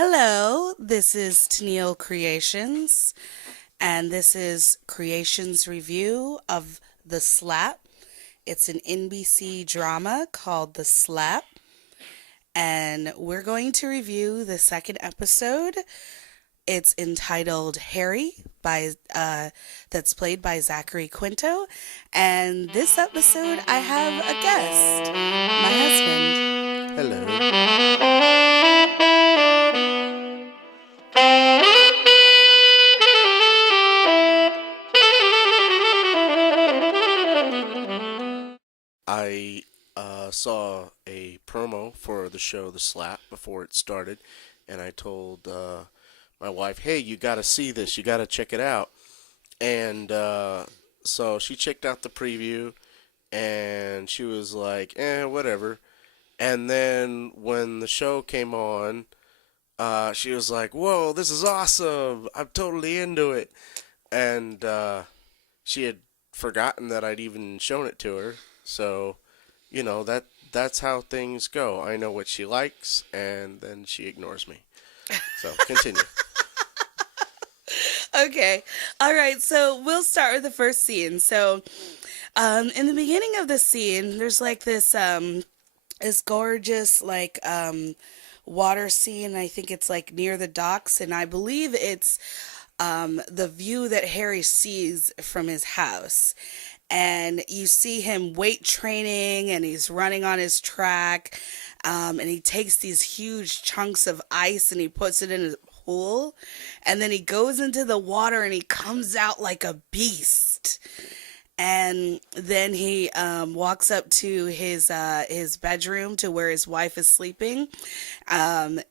Hello, this is Tennille Creations, and this is Creations Review of The Slap. It's an NBC drama called The Slap, and we're going to review the second episode. It's entitled Harry by that's played by Zachary Quinto, and this episode I have a guest, my husband. Hello. I saw a promo for the show The Slap before it started, and I told my wife, "Hey, you got to see this. You got to check it out." And so she checked out the preview, and she was like, whatever." And then when the show came on, she was like, "Whoa, this is awesome! I'm totally into it." And she had forgotten that I'd even shown it to her. So, that's how things go. I know what she likes, and then she ignores me. So continue. Okay. All right. So we'll start with the first scene. So, in the beginning of the scene, there's like this gorgeous water scene. I think it's like near the docks, and I believe it's the view that Harry sees from his house. And you see him weight training, and he's running on his track, and he takes these huge chunks of ice and he puts it in a pool, and then he goes into the water and he comes out like a beast. And then he walks up to his bedroom to where his wife is sleeping, and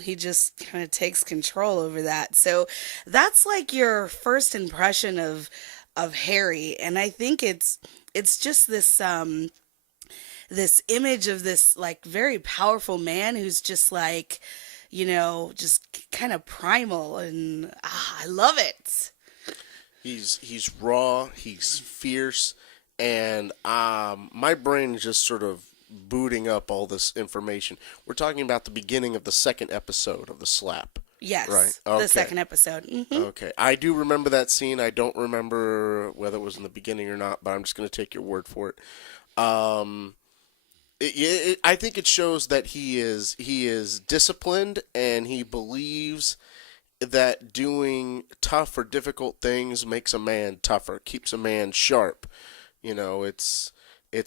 he just kind of takes control over that. So that's like your first impression of Harry, and I think it's just this image of this like very powerful man who's just like just kind of primal, and I love it. He's raw. He's fierce, and my brain is just sort of booting up all this information. We're talking about the beginning of the second episode of the Slap. Right. Yes, the Okay. second episode. Okay. I do remember that scene. I don't remember whether it was in the beginning or not, but I'm just going to take your word for it. Um, I think it shows that he is disciplined, and he believes that doing tough or difficult things makes a man tougher, keeps a man sharp. It's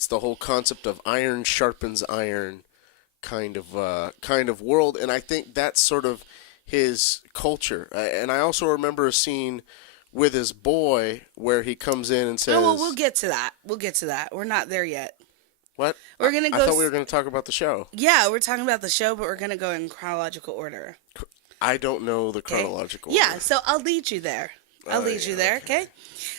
the whole concept of iron sharpens iron kind of world, and I think that's sort of his culture. And I also remember a scene with his boy where he comes in and Oh well, we'll says, get to that. We'll get to that. We're not there yet. "What? We're gonna I go. thought we were going to talk about the show." Yeah, we're talking about the show, but we're gonna go in chronological order. I don't know the Okay. chronological Yeah, order. so I'll lead you there. I'll lead you Yeah, there, okay. okay?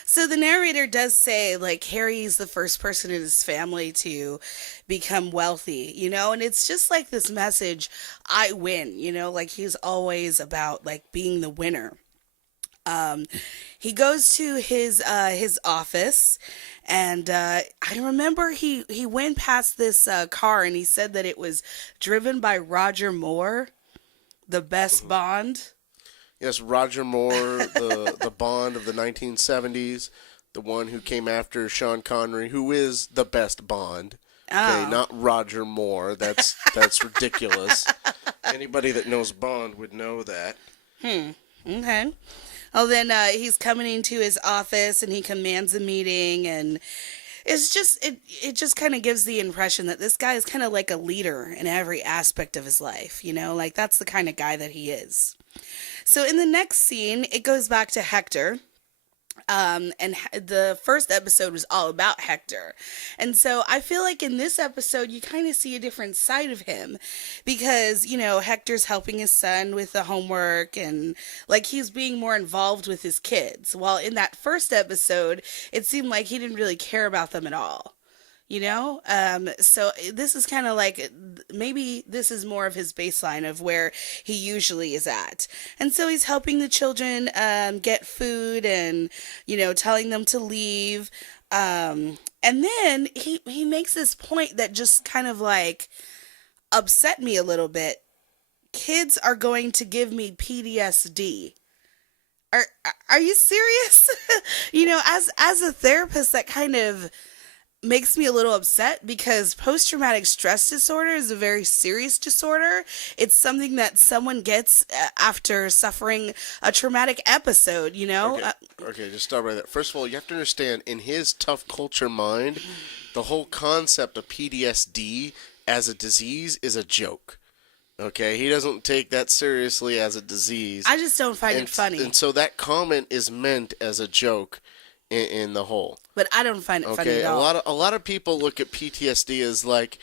So the narrator does say, like, Harry's the first person in his family to become wealthy, and it's just like this message, I win, like he's always about like being the winner. Um, he goes to his office, and I remember he went past this car, and he said that it was driven by Roger Moore, the best Mhm. Bond. Yes, Roger Moore, the Bond of the 1970s, the one who came after Sean Connery, who is the best Bond. Okay, Oh. not Roger Moore. That's ridiculous. Anybody that knows Bond would know that. Okay. Well, then he's coming into his office and he commands a meeting, and it just kind of gives the impression that this guy is kind of like a leader in every aspect of his life. Like that's the kind of guy that he is. So in the next scene, it goes back to Hector. And the first episode was all about Hector. And so I feel like in this episode, you kind of see a different side of him because, Hector's helping his son with the homework, and like he's being more involved with his kids. While in that first episode, it seemed like he didn't really care about them at all. So this is kind of like maybe this is more of his baseline of where he usually is at. And so he's helping the children get food, and telling them to leave. And then he makes this point that just kind of like upset me a little bit. kids are going to give me PTSD. Are are you serious? As a therapist, that kind of makes me a little upset because post traumatic stress disorder is a very serious disorder. It's something that someone gets after suffering a traumatic episode, you know? Okay, okay, just stop right there. First of all, you have to understand, in his tough culture mind, the whole concept of PTSD as a disease is a joke. Okay, he doesn't take that seriously as a disease, I just don't find it and funny. so that comment is meant as a joke in the whole. But I don't find it funny Okay, at all. a lot of people look at PTSD as like,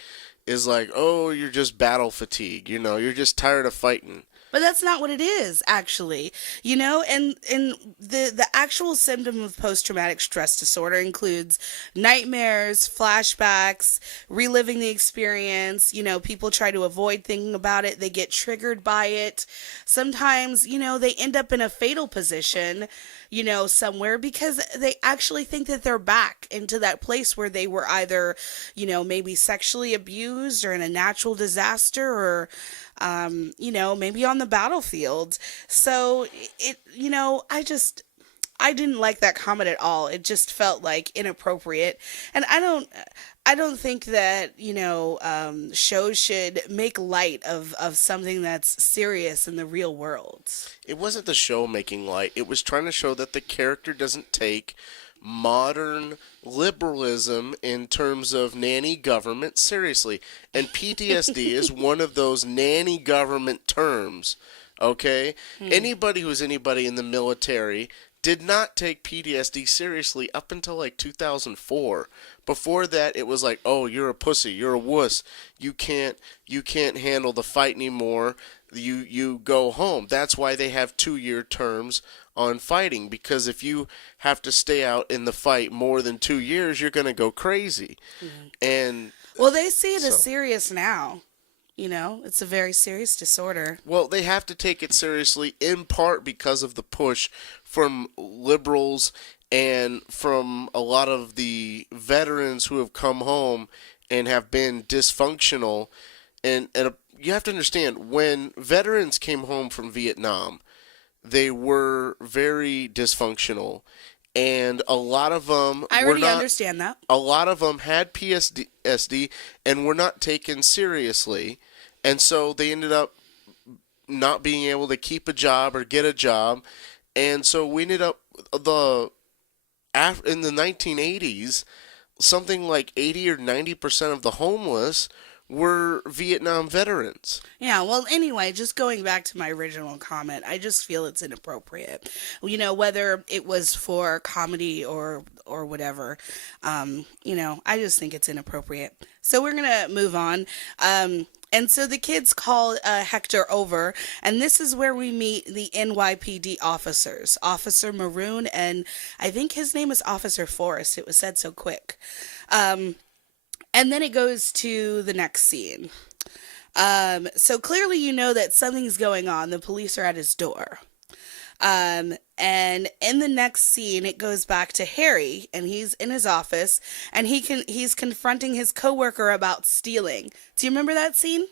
oh, you're just battle fatigue. You're just tired of fighting. But that's not what it is, actually. And the actual symptom of post traumatic stress disorder includes nightmares, flashbacks, reliving the experience. People try to avoid thinking about it. They get triggered by it. Sometimes, they end up in a fatal position, somewhere because they actually think that they're back into that place where they were either, maybe sexually abused or in a natural disaster or maybe on the battlefield. So I didn't like that comment at all. It just felt like inappropriate. And I don't think that, shows should make light of something that's serious in the real world. It wasn't the show making light. It was trying to show that the character doesn't take modern liberalism in terms of nanny government seriously. And PTSD is one of those nanny government terms. Okay? Anybody who's anybody in the military did not take PTSD seriously up until like 2004. Before that, it was like, oh, you're a pussy, you're a wuss, you can't handle the fight anymore. You go home. That's why they have 2-year terms on fighting, because if you have to stay out in the fight more than 2 years, you're gonna go crazy. And Well, they see it as so, serious now. It's a very serious disorder. well, they have to take it seriously in part because of the push from liberals and from a lot of the veterans who have come home and have been dysfunctional. And you have to understand, when veterans came home from Vietnam, they were very dysfunctional, and a lot of them I were already not. understand that. A lot of them had PTSD and were not taken seriously, and so they ended up not being able to keep a job or get a job, and so we ended up in the 1980s, something like 80 or 90% of the homeless were Vietnam veterans. Yeah, well, anyway, just going back to my original comment, I just feel it's inappropriate. Whether it was for comedy or whatever, I just think it's inappropriate. So we're gonna move on. And so the kids call Hector over, and this is where we meet the NYPD officers, Officer Maroon, and I think his name is Officer Forrest. It was said so quick. And then it goes to the next scene. So clearly you know that something's going on. The police are at his door. And in the next scene, it goes back to Harry, and he's in his office, and he's confronting his coworker about stealing. Do you remember that scene?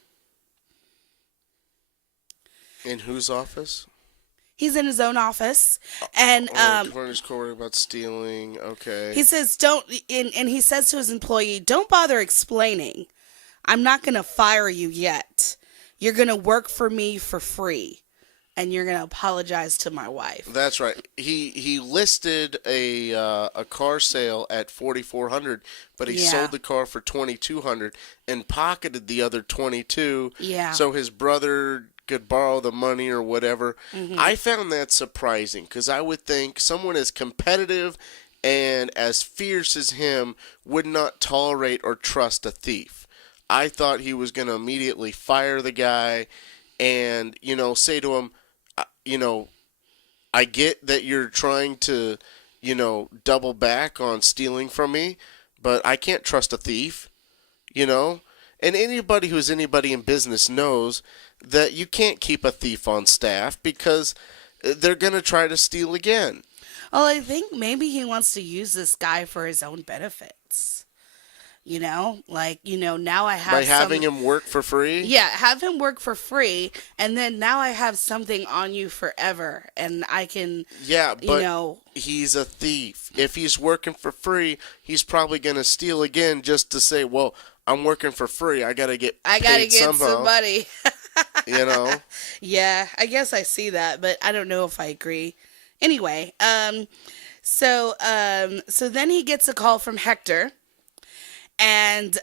In whose office? He's in his own office, and Confronting his coworker about stealing. Okay. he says, "Don't," and he says to his employee, "Don't bother explaining. I'm not gonna fire you yet. You're gonna work for me for free, and you're gonna apologize to my wife." That's right. He listed a car sale at 4,400, but he Yeah. sold the car for 2,200 and pocketed the other 22. Yeah. So his brother could borrow the money or whatever. I found that surprising, because I would think someone as competitive and as fierce as him would not tolerate or trust a thief. I thought he was going to immediately fire the guy and, say to him, I get that you're trying to, double back on stealing from me, but I can't trust a thief, And anybody who's anybody in business knows that you can't keep a thief on staff because they're going to try to steal again. Well, I think maybe he wants to use this guy for his own benefits. Like, now I By have having some. him work for free? Yeah, have him work for free, and then now I have something on you forever, and I can, Yeah, you but know, he's a thief. If he's working for free, he's probably going to steal again just to say, well, I'm working for free. I got to get I gotta paid get some somehow, money. you know? Yeah, I guess I see that, but I don't know if I agree. Anyway, so then he gets a call from Hector, and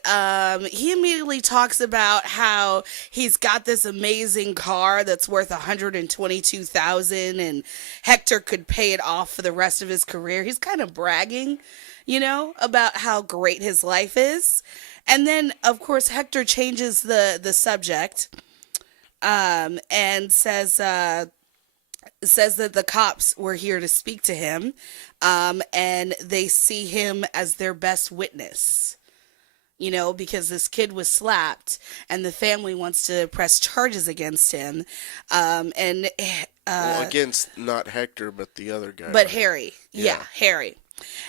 he immediately talks about how he's got this amazing car that's worth 122,000, and Hector could pay it off for the rest of his career. He's kind of bragging, about how great his life is. And then, of course, Hector changes the subject, and says that the cops were here to speak to him, and they see him as their best witness. Because this kid was slapped and the family wants to press charges against him. And Well, against not Hector, but the other guy. but Right? Harry, Yeah. Harry.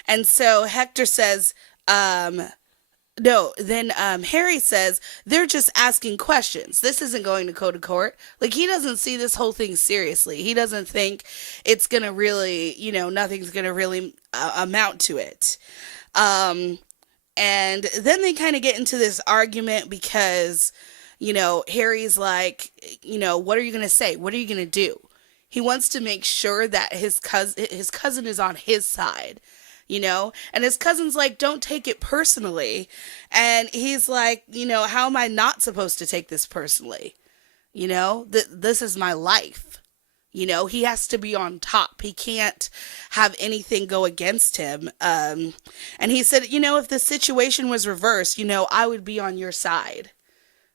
And so Hector says, no, then Harry says, they're just asking questions. This isn't going to go to court. Like, he doesn't see this whole thing seriously. He doesn't think it's going to really, nothing's going to really amount to it. And then they kind of get into this argument because, Harry's like, what are you going to say? What are you going to do? He wants to make sure that his cousin is on his side, and his cousin's like, don't take it personally. And he's like, how am I not supposed to take this personally? This is my life. He has to be on top. He can't have anything go against him. And he said, if the situation was reversed, I would be on your side,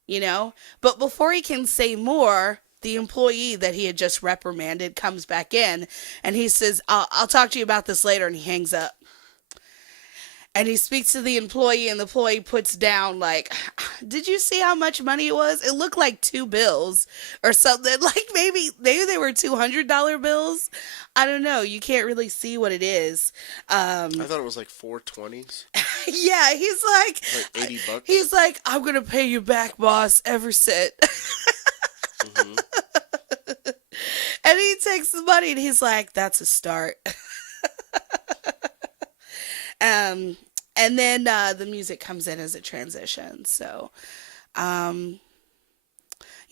But before he can say more, the employee that he had just reprimanded comes back in, and he says, I'll talk to you about this later, and he hangs up. And he speaks to the employee, and the employee puts down, like, did you see how much money it was? It looked like 2 bills or something. Like, maybe they were $200 bills. I don't know. You can't really see what it is. I thought it was like 420s. Yeah, he's like, Like 80 bucks. He's like, I'm going to pay you back, boss, every cent. Mm-hmm. And he takes the money, and he's like, that's a start. And then the music comes in as it transitions. So, yeah,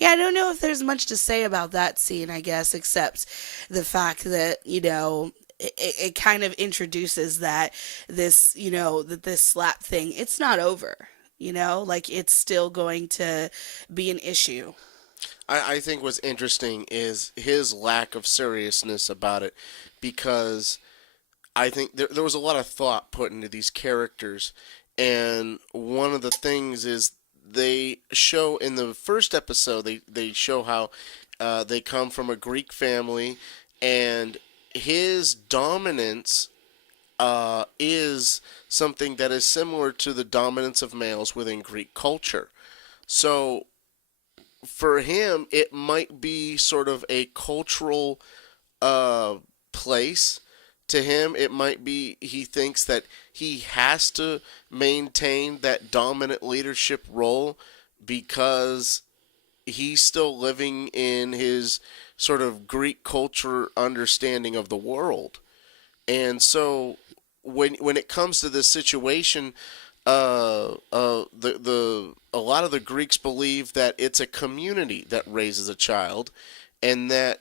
I don't know if there's much to say about that scene, I guess, except the fact that, it kind of introduces that this, that this slap thing, it's not over, like it's still going to be an issue. I think what's interesting is his lack of seriousness about it, because I think there was a lot of thought put into these characters, and one of the things is they show in the first episode, they show how they come from a Greek family, and his dominance is something that is similar to the dominance of males within Greek culture. So for him, it might be sort of a cultural place. To him, it might be he thinks that he has to maintain that dominant leadership role because he's still living in his sort of Greek culture understanding of the world. And so when it comes to this situation, the a lot of the Greeks believe that it's a community that raises a child, and that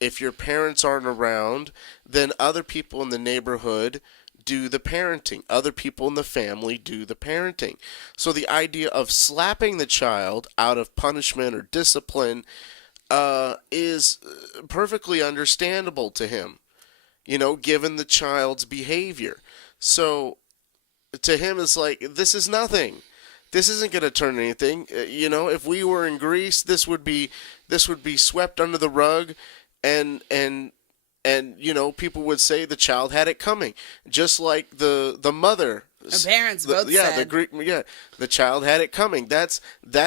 if your parents aren't around, then other people in the neighborhood do the parenting. Other people in the family do the parenting. So the idea of slapping the child out of punishment or discipline is perfectly understandable to him, given the child's behavior. So to him, it's like, this is nothing. This isn't going to turn anything. If we were in Greece, this would be swept under the rug, and people would say the child had it coming, just like the mother The parents both yeah, the said. Greek, yeah, the child had it coming. That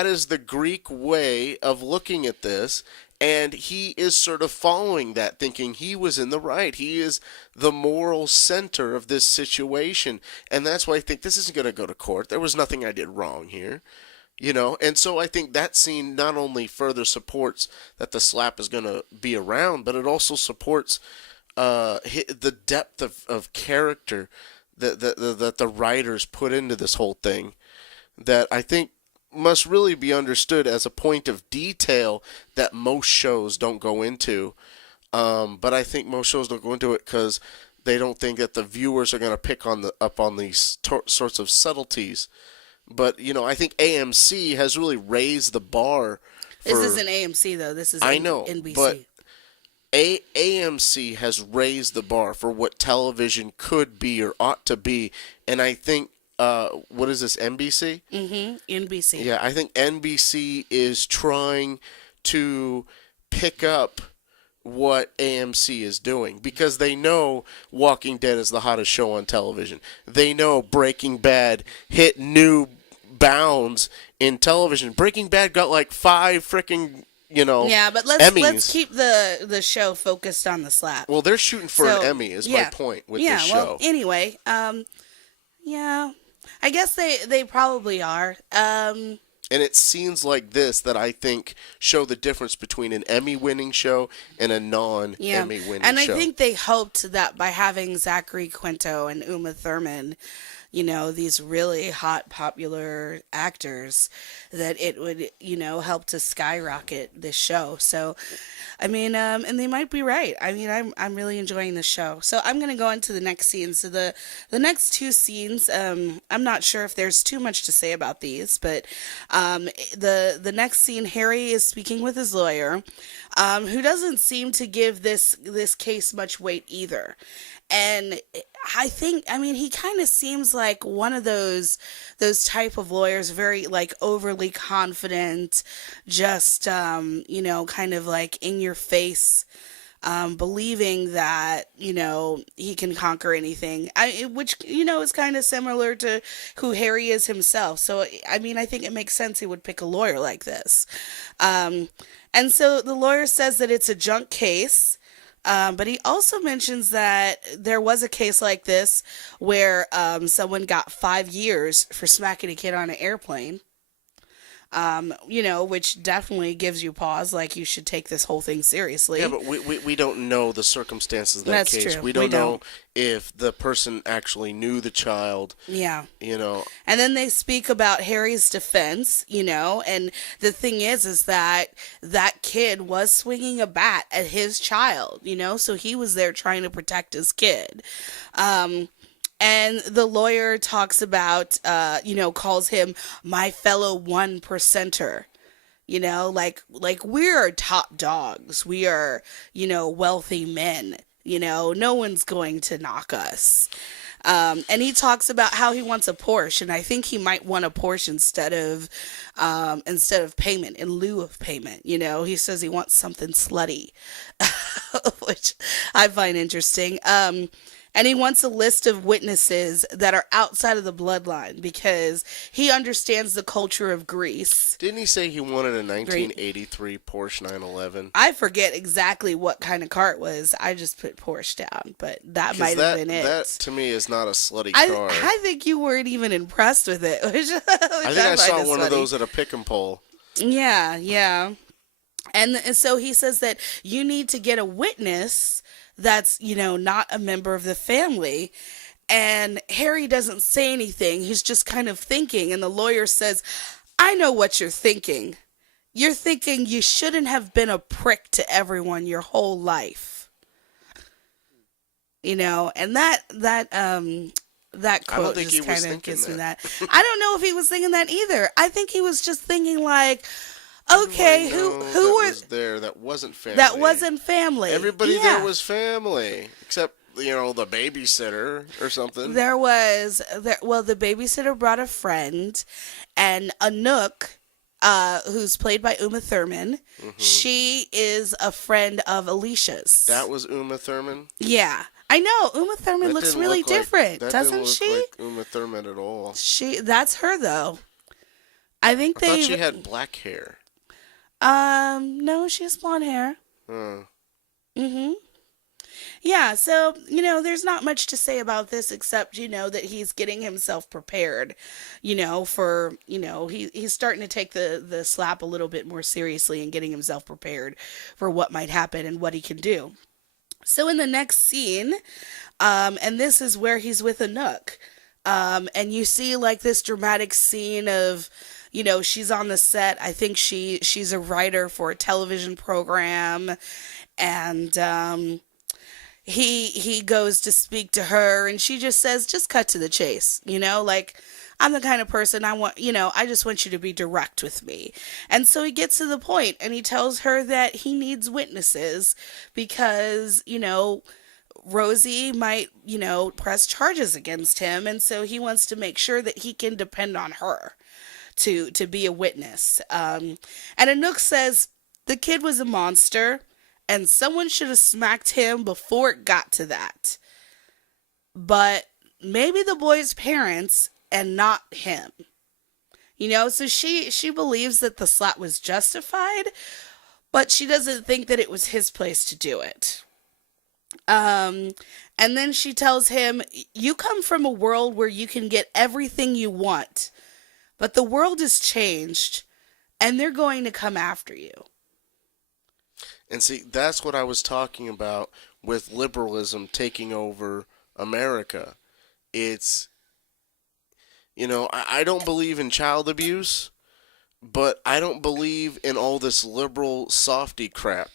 is the Greek way of looking at this, and he is sort of following that, thinking he was in the right. He is the moral center of this situation, and that's why I think this isn't going to go to court. There was nothing I did wrong here. And so I think that scene not only further supports that the slap is going to be around, but it also supports the depth of character that the writers put into this whole thing, that I think must really be understood as a point of detail that most shows don't go into. But I think most shows don't go into it because they don't think that the viewers are going to pick up on these sorts of subtleties. But I think AMC has really raised the bar. This isn't AMC though. This is I know, NBC. but AMC has raised the bar for what television could be or ought to be, and I think what is this, NBC? NBC. Yeah, I think NBC is trying to pick up what AMC is doing because they know Walking Dead is the hottest show on television. They know Breaking Bad hit new bounds in television. Breaking Bad got like 5 freaking yeah, but let's keep the show focused on the slap. Well, they're shooting for an Emmy is my point with this show. Well, anyway, yeah, I guess they probably are. And it's scenes like this that I think show the difference between an Emmy-winning show and a non-Emmy-winning show. And I think they hoped that by having Zachary Quinto and Uma Thurman, these really hot, popular actors, that it would, help to skyrocket this show. So, I mean, and they might be right. I mean, I'm really enjoying the show. So I'm going to go into the next scene. So the next 2 scenes, I'm not sure if there's too much to say about these, but the next scene, Harry is speaking with his lawyer, who doesn't seem to give this case much weight either. And he kind of seems like one of those type of lawyers, very like overly confident, just, kind of like in your face, believing that, he can conquer anything, which, is kind of similar to who Harry is himself. So, I think it makes sense he would pick a lawyer like this. And so the lawyer says that it's a junk case. But he also mentions that there was a case like this where someone got 5 years for smacking a kid on an airplane. Which definitely gives you pause, like you should take this whole thing seriously. Yeah, but we don't know the circumstances of that That's case. true. We don't know if the person actually knew the child. Yeah. And then they speak about Harry's defense, and the thing is that kid was swinging a bat at his child, so he was there trying to protect his kid. And the lawyer talks about, calls him my fellow 1%er. Like we're top dogs. We are, wealthy men. No one's going to knock us. And he talks about how he wants a Porsche, and I think he might want a Porsche instead of payment, in lieu of payment. He says he wants something slutty, which I find interesting. And he wants a list of witnesses that are outside of the bloodline because he understands the culture of Greece. Didn't he say he wanted a 1983 Porsche 911? I forget exactly what kind of car it was. I just put Porsche down, but that might have been it. That, to me, is not a slutty car. I think you weren't even impressed with it. Which I think I saw one of those at a pick and pull. Yeah. And so he says that you need to get a witness that's, not a member of the family. And Harry doesn't say anything. He's just kind of thinking. And the lawyer says, I know what you're thinking. You're thinking you shouldn't have been a prick to everyone your whole life. And that quote just kind of gives me that. I don't know if he was thinking that either. I think he was just thinking like, okay, who was there that wasn't family? That wasn't family. Everybody there was family, except the babysitter or something. The babysitter brought a friend, and Anouk, who's played by Uma Thurman, she is a friend of Alicia's. That was Uma Thurman? Yeah. I know Uma Thurman That looks didn't really look like different, that didn't doesn't look she? like Uma Thurman at all. That's her though. I think I thought they've she had black hair. no, she has blonde hair. Huh. Mhm. Yeah, so, there's not much to say about this except, that he's getting himself prepared, for, he's starting to take the slap a little bit more seriously and getting himself prepared for what might happen and what he can do. So in the next scene, and this is where he's with Anouk, and you see like this dramatic scene of, she's on the set. I think she's a writer for a television program, and he goes to speak to her and she just says, just cut to the chase, like, I'm the kind of person I want, I just want you to be direct with me. And so he gets to the point and he tells her that he needs witnesses because, Rosie might, press charges against him, and so he wants to make sure that he can depend on her to be a witness. And Anouk says the kid was a monster and someone should have smacked him before it got to that. But maybe the boy's parents and not him. So she believes that the slap was justified, but she doesn't think that it was his place to do it. And then she tells him, you come from a world where you can get everything you want, but the world has changed and they're going to come after you. And see, that's what I was talking about with liberalism taking over America. It's, I don't believe in child abuse, but I don't believe in all this liberal softy crap.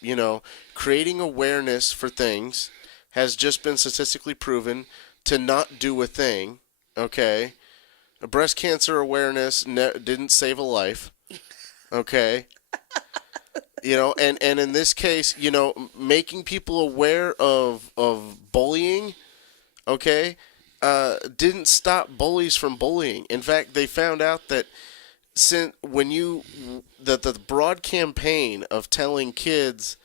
Creating awareness for things has just been statistically proven to not do a thing, okay? Breast cancer awareness didn't save a life, okay? And in this case, making people aware of bullying, okay, didn't stop bullies from bullying. In fact, they found out that the broad campaign of telling kids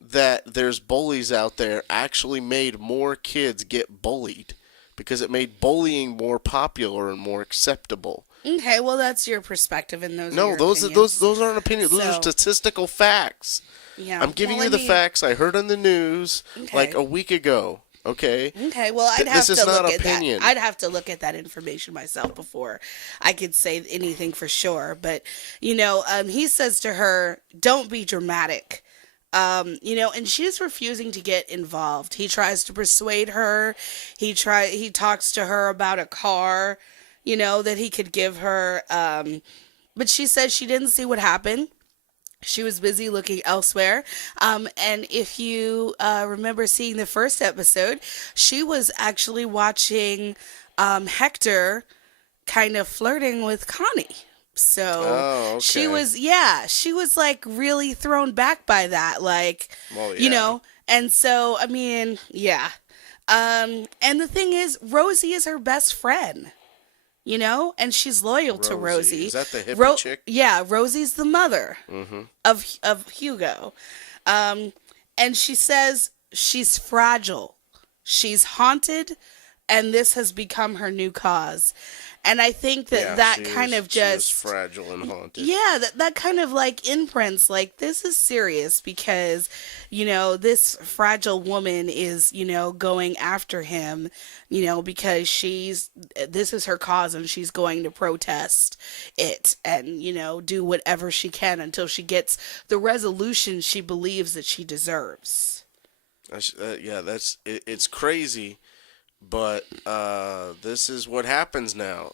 that there's bullies out there actually made more kids get bullied because it made bullying more popular and more acceptable. Okay, well that's your perspective, and those are No, your those opinions. aren't opinions. Those are statistical facts. Yeah, I'm giving well, you the facts I heard on the news like Okay. a week ago. Okay. Okay, well, I'd have This is to not look at opinion. that. I'd have to look at that information myself before I could say anything for sure. But he says to her, "Don't be dramatic." And she's refusing to get involved. He tries to persuade her. He talks to her about a car, that he could give her. But she says she didn't see what happened. She was busy looking elsewhere. And if you remember seeing the first episode, she was actually watching Hector kind of flirting with Connie. So Oh, she okay. was like really thrown back by that. Like, Well, yeah. and so, I mean, yeah. And the thing is, Rosie is her best friend. And she's loyal to Rosie. Is that the hippie chick? Yeah, Rosie's the mother Mm-hmm. of Hugo. And she says she's fragile. She's haunted, and this has become her new cause. And I think that kind of she is just fragile and haunted. yeah, that kind of like imprints like this is serious because this fragile woman is going after him because this is her cause and she's going to protest it and do whatever she can until she gets the resolution she believes that she deserves. Yeah, it's crazy, but this is what happens now.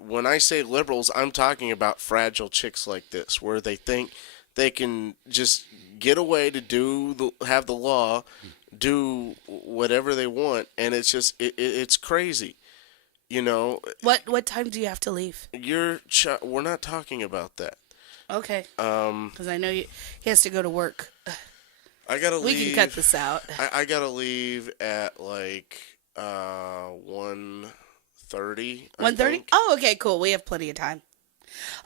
When I say liberals, I'm talking about fragile chicks like this, where they think they can just get away to have the law, do whatever they want, and it's just it's crazy. What time do you have to leave? We're not talking about that. Okay, Um, because I know he has to go to work. I gotta We leave. can cut this out. I gotta leave at like 1:30. 1:30? Oh, okay, cool. We have plenty of time.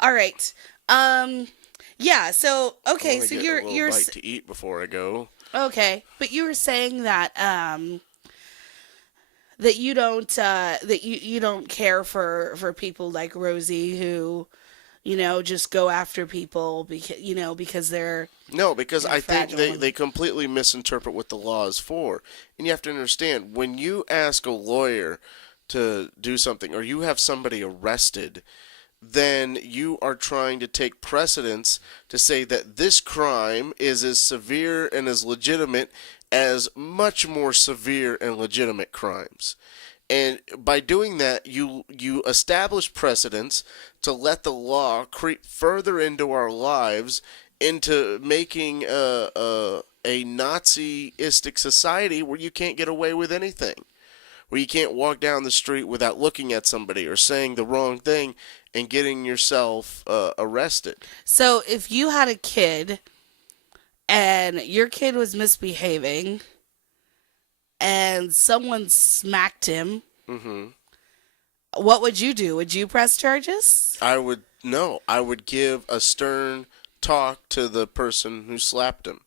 All right. Yeah. So I okay. want to So get a little bite to eat before I go. okay, but you were saying that that you don't you don't care for people like Rosie who just go after people because because they're No, because I think fragile they completely misinterpret what the law is for. And you have to understand, when you ask a lawyer to do something or you have somebody arrested, then you are trying to take precedence to say that this crime is as severe and as legitimate as much more severe and legitimate crimes. And by doing that, you establish precedents to let the law creep further into our lives, into making a Nazi-istic society where you can't get away with anything, where you can't walk down the street without looking at somebody or saying the wrong thing and getting yourself arrested. so if you had a kid and your kid was misbehaving and someone smacked him, Hmm. what would you do? Would you press charges? I would no. I would give a stern talk to the person who slapped him.